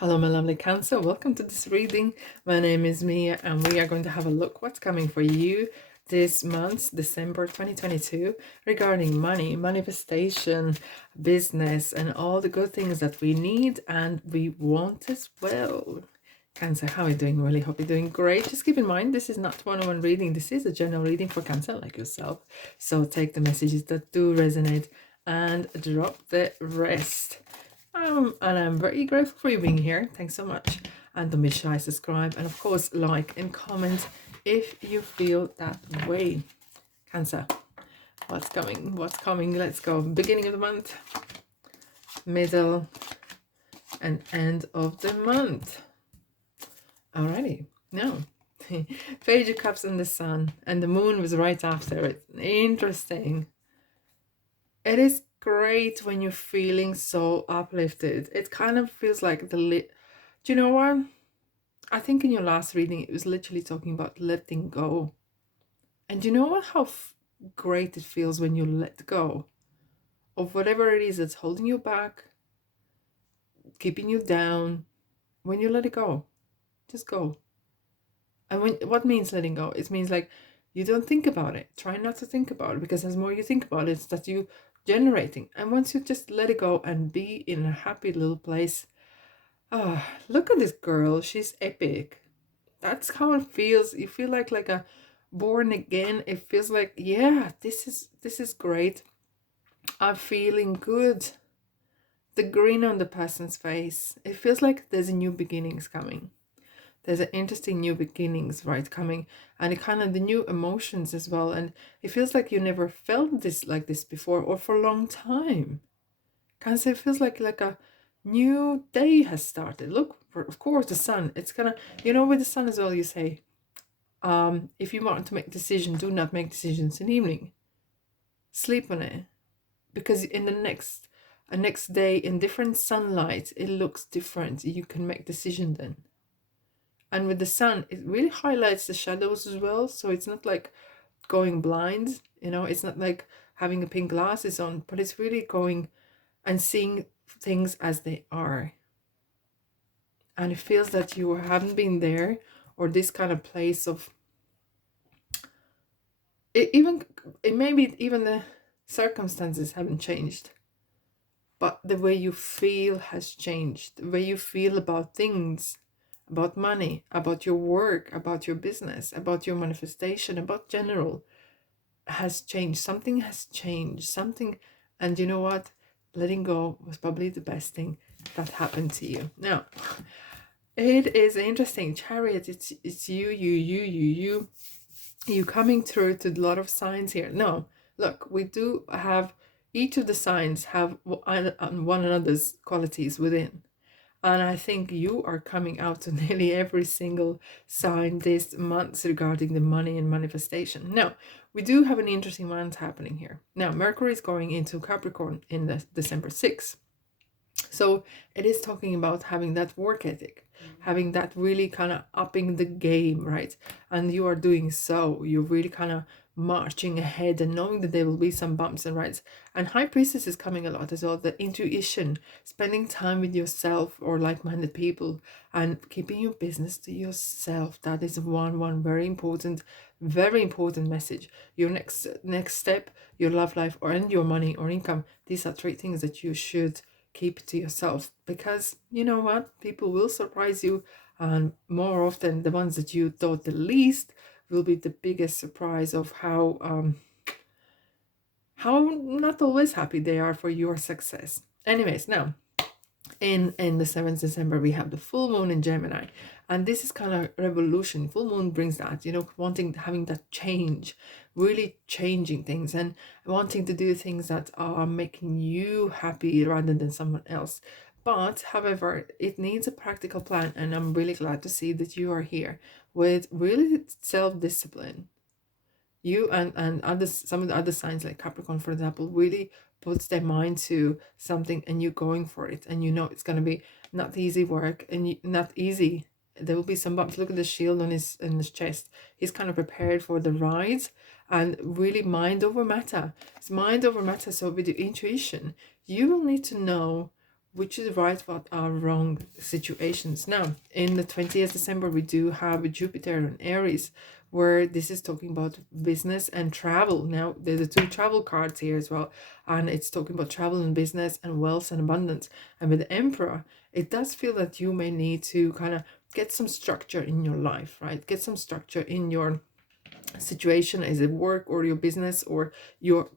Hello, my lovely Cancer. Welcome to this reading. My name is Mia, and we are going to have a look what's coming for you this month, December 2022, regarding money, manifestation, business, and all the good things that we need and we want as well. Cancer, how are you doing? Really hope you're doing great. Just keep in mind, this is not one-on-one reading. This is a general reading for Cancer like yourself. So take the messages that do resonate and drop the rest. And I'm very grateful for you being here. Thanks so much. And don't be shy, subscribe, and of course, like and comment if you feel that way. Cancer, what's coming? What's coming? Let's go. Beginning of the month, middle, and end of the month. Alrighty. Now, Page of Cups and the Sun, and the Moon was right after it. Interesting. It is great when you're feeling so uplifted. It kind of feels like do you know what? I think in your last reading it was literally talking about letting go. And you know what? How great it feels when you let go of whatever it is that's holding you back, keeping you down. When you let it go, just go. And what means letting go? It means like you don't think about it. Try not to think about it, because as more you think about it, it's that you generating. And once you just let it go and be in a happy little place, look at this girl. She's epic. That's how it feels. You feel like a born again. It feels like, yeah, this is great. I'm feeling good. The grin on the person's face. It feels like there's a new beginnings coming. There's an interesting new beginnings, right, coming, and it kind of the new emotions as well. And it feels like you never felt this like this before, or for a long time. Cancer, it feels like a new day has started. Look, of course, the sun. It's gonna, with the sun as well. You say, if you want to make decisions, do not make decisions in the evening. Sleep on it, because in the next day in different sunlight, it looks different. You can make decision then. And with the sun, it really highlights the shadows as well. So it's not like going blind, it's not like having a pink glasses on, but it's really going and seeing things as they are. And it feels that you haven't been there, or this kind of place of it, maybe even the circumstances haven't changed, but the way you feel has changed. The way you feel about things, about money, about your work, about your business, about your manifestation, about general, has changed. Something has changed. Something, and you know what? Letting go was probably the best thing that happened to you. Now, it is interesting. Chariot, it's you coming through to a lot of signs here. Now, look, we do have, each of the signs have one another's qualities within. And I think you are coming out to nearly every single sign this month regarding the money and manifestation. Now, we do have an interesting month happening here. Now, Mercury is going into Capricorn in the December 6th. So it is talking about having that work ethic, having that really kind of upping the game, right? And you are doing so. You're really kind of marching ahead and knowing that there will be some bumps and rides. And High Priestess is coming a lot as well. The intuition, spending time with yourself or like-minded people, and keeping your business to yourself. That is one very important message. Your next step, your love life, or and your money or income. These are three things that you should keep to yourself, because you know what, people will surprise you, and more often the ones that you thought the least will be the biggest surprise of how not always happy they are for your success. Anyways, now in the 7th December we have the full moon in Gemini, and this is kind of revolution. Full moon brings that, having that change, really changing things and wanting to do things that are making you happy rather than someone else. But however, it needs a practical plan, and I'm really glad to see that you are here with really self-discipline. You and others, some of the other signs like Capricorn, for example, really puts their mind to something, and you're going for it, and it's going to be not easy work, and not easy. There will be some bumps. Look at the shield on his chest. He's kind of prepared for the rides, and really mind over matter. It's mind over matter. So with your intuition, you will need to know which is right, what are wrong situations. Now, in the 20th December, we do have Jupiter in Aries, where this is talking about business and travel. Now, there's the two travel cards here as well, and it's talking about travel and business and wealth and abundance. And with the Emperor, it does feel that you may need to kind of get some structure in your life, right? Get some structure in your situation. Is it work or your business or your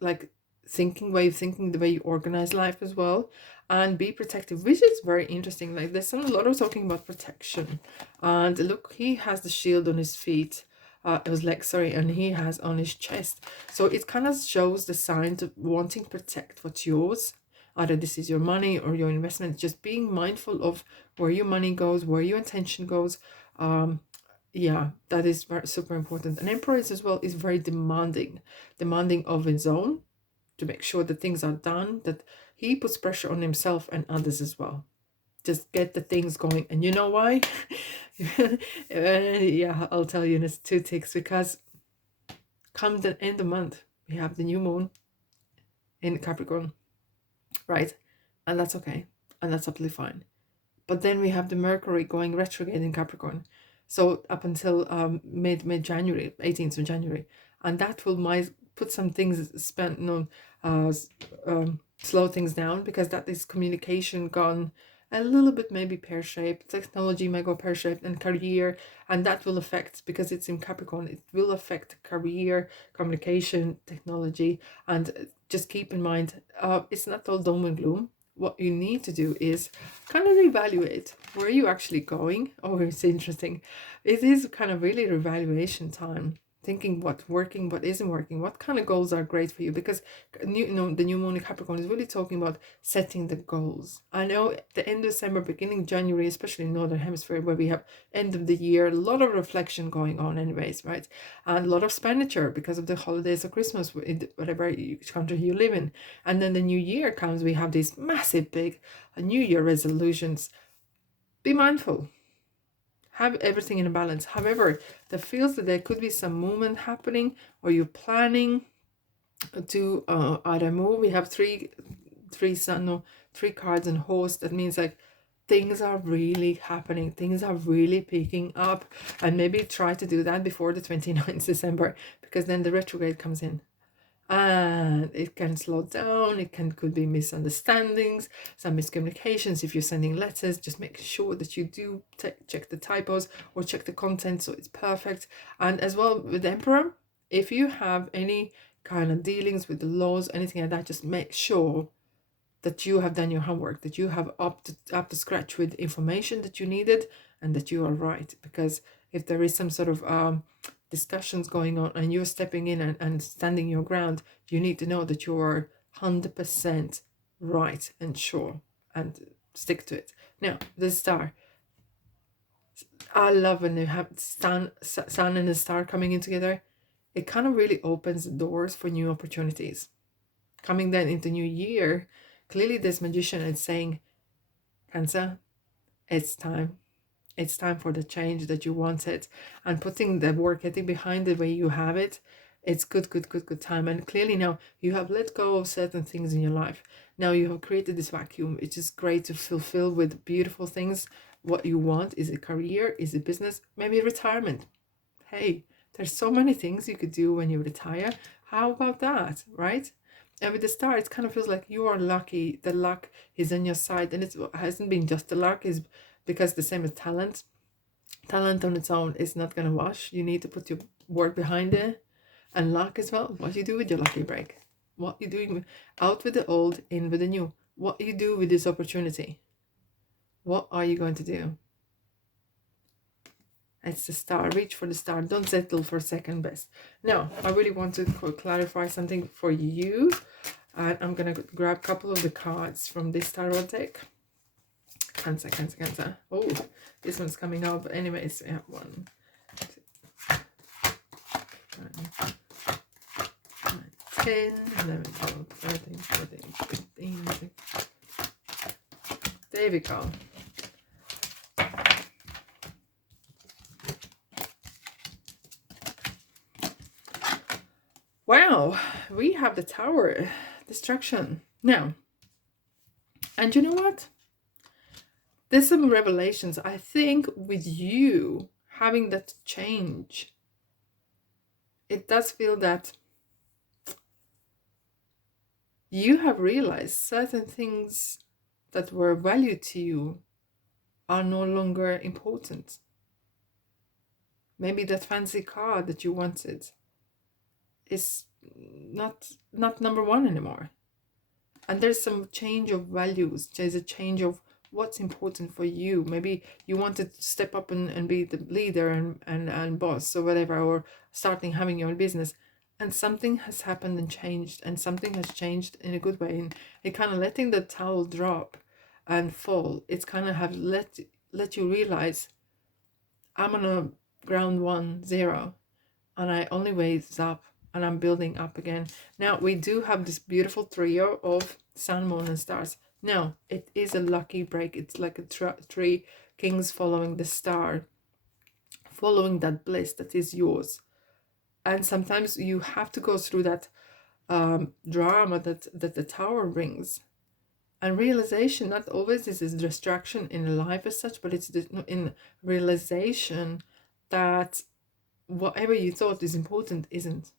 like thinking way of thinking, the way you organize life as well, and be protective, which is very interesting. Like there's a lot of talking about protection. And look, he has the shield on his feet, it was like, sorry, and he has on his chest, so it kind of shows the signs of wanting to protect what's yours. Either this is your money or your investment, just being mindful of where your money goes, where your intention goes. Yeah, that is very super important. And Emperor is as well is very demanding of his own, to make sure that things are done, that he puts pressure on himself and others as well. Just get the things going. And you know why? Yeah, I'll tell you in two ticks, because come the end of the month, we have the new moon in Capricorn, right? And that's okay. And that's absolutely fine. But then we have the Mercury going retrograde in Capricorn. So up until mid January, 18th of January. And that will might put some things spent on slow things down, because that is communication gone a little bit maybe pear-shaped. Technology may go pear-shaped, and career, and that will affect, because it's in Capricorn, it will affect career, communication, technology. And just keep in mind, it's not all doom and gloom. What you need to do is kind of reevaluate where you actually going. Oh, it's interesting. It is kind of really reevaluation time, thinking what's working, what isn't working, what kind of goals are great for you, because the new moon in Capricorn is really talking about setting the goals. I know the end of December, beginning January, especially in Northern Hemisphere, where we have end of the year, a lot of reflection going on anyways, right? And a lot of expenditure because of the holidays of Christmas, whatever country you live in. And then the new year comes, we have these massive big new year resolutions. Be mindful, have everything in a balance. However, there feels that there could be some movement happening, or you're planning to either move. We have three cards and horse. That means like things are really happening, things are really picking up. And maybe try to do that before the 29th December, because then the retrograde comes in, and it can slow down. It could be misunderstandings, some miscommunications. If you're sending letters, just make sure that you do check the typos or check the content so it's perfect. And as well with the Emperor, if you have any kind of dealings with the laws, anything like that, just make sure that you have done your homework, that you have up to scratch with information that you needed, and that you are right. Because if there is some sort of discussions going on and you're stepping in and standing your ground, you need to know that you are 100% right and sure, and stick to it. Now, the star. I love when you have sun and the star coming in together. It kind of really opens the doors for new opportunities. Coming then into new year, clearly this magician is saying, Cancer, it's time. It's time for the change that you wanted, and putting the work ethic behind the way you have it. It's good time. And clearly now you have let go of certain things in your life. Now you have created this vacuum, which is great to fulfill with beautiful things. What you want, is it career, is it business, maybe retirement. Hey, there's so many things you could do when you retire. How about that, right? And with the star, it kind of feels like you are lucky. The luck is on your side, and it hasn't been just the luck, is because the same as talent. Talent on its own is not going to wash. You need to put your work behind it. And luck as well. What you do with your lucky break. What you doing out with the old, in with the new. What you do with this opportunity. What are you going to do? It's the star. Reach for the star. Don't settle for second best. Now, I really want to clarify something for you. And I'm going to grab a couple of the cards from this tarot deck. Cancer. Oh, this one's coming out. But anyways, we have 1, 2, 9, 10, 11, 12, 13, 14, 15, 16. There we go. Wow, we have the Tower, destruction. Now, And you know what? There's some revelations. I think with you having that change, it does feel that you have realized certain things that were valued to you are no longer important. Maybe that fancy car that you wanted is not number one anymore. And there's some change of values. There's a change of what's important for you. Maybe you wanted to step up and be the leader and boss or whatever, or starting having your own business. And something has happened and changed, and something has changed in a good way. And it kind of letting the towel drop and fall. It's kind of have let you realize I'm on a ground 1-0, and I only waves up, and I'm building up again. Now we do have this beautiful trio of sun, moon, and stars. Now it is a lucky break. It's like a three kings following the star, following that bliss that is yours. And sometimes you have to go through that drama that the tower brings. And realization not always is a distraction in life as such, but it's in realization that whatever you thought is important isn't.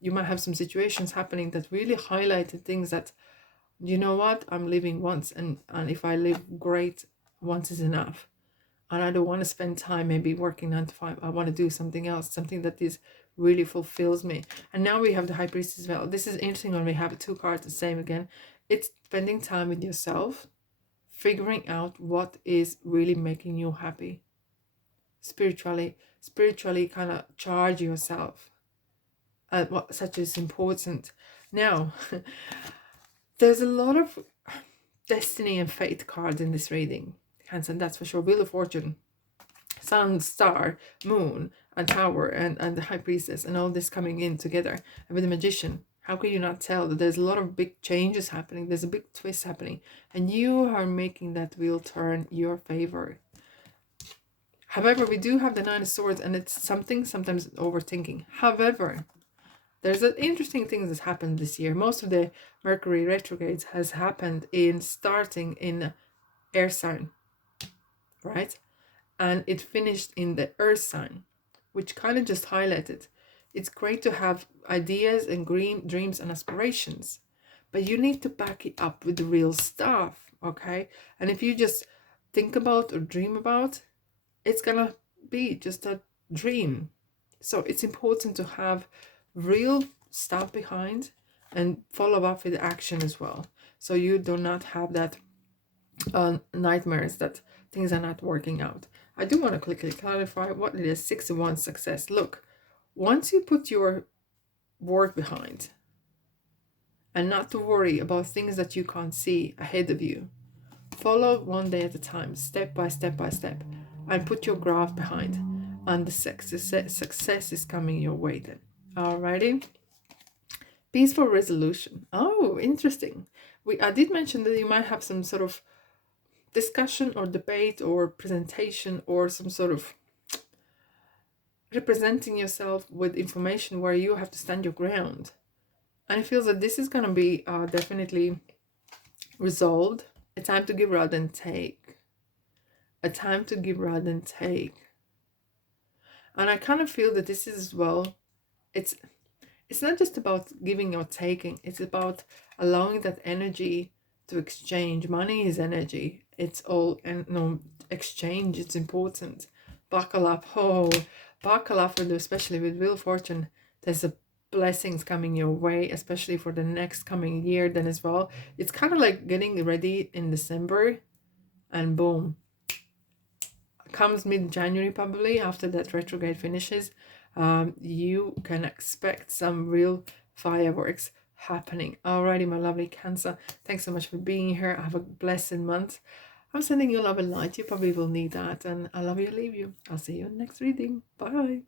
You might have some situations happening that really highlighted things that, you know what, I'm living once, and if I live great, once is enough. And I don't want to spend time maybe working 9 to 5. I want to do something else, something that is really fulfills me. And now we have the High Priestess as well. This is interesting when we have 2 cards the same again. It's spending time with yourself, figuring out what is really making you happy. Spiritually kind of charge yourself. What such is important. Now, there's a lot of destiny and fate cards in this reading, Cancer, that's for sure. Wheel of Fortune, Sun, Star, Moon, and Tower, and the High Priestess, and all this coming in together. And with the Magician, how can you not tell that there's a lot of big changes happening? There's a big twist happening, and you are making that wheel turn your favor. However, we do have the Nine of Swords, and it's something sometimes overthinking. However, there's an interesting thing that's happened this year. Most of the Mercury retrogrades has happened starting in air sign, right? And it finished in the earth sign, which kind of just highlighted it's great to have ideas and dreams and aspirations, but you need to back it up with the real stuff, okay? And if you just think about or dream about, it's gonna be just a dream. So it's important to have real stuff behind and follow up with action as well, so you do not have that nightmares that things are not working out. I do want to quickly clarify what it is. 61 success. Look, once you put your work behind and not to worry about things that you can't see ahead of you, follow one day at a time, step by step by step, and put your graph behind, and the success is coming your way then. Alrighty. Peaceful resolution. Oh, interesting. I did mention that you might have some sort of discussion or debate or presentation or some sort of representing yourself with information where you have to stand your ground. And it feels that this is going to be definitely resolved. A time to give rather than take. A time to give rather than take. And I kind of feel that this is as well, it's not just about giving or taking. It's about allowing that energy to exchange. Money is energy. It's all, and no, exchange, it's important. Buckle up. Oh, buckle up, especially with Wheel of Fortune. There's a blessings coming your way, especially for the next coming year then as well. It's kind of like getting ready in December, and boom, comes mid-January probably after that retrograde finishes. You can expect some real fireworks happening. Alrighty, my lovely Cancer, thanks so much for being here. Have a blessed month. I'm sending you love and light. You probably will need that, and I love you, leave you. I'll see you in the next reading. Bye.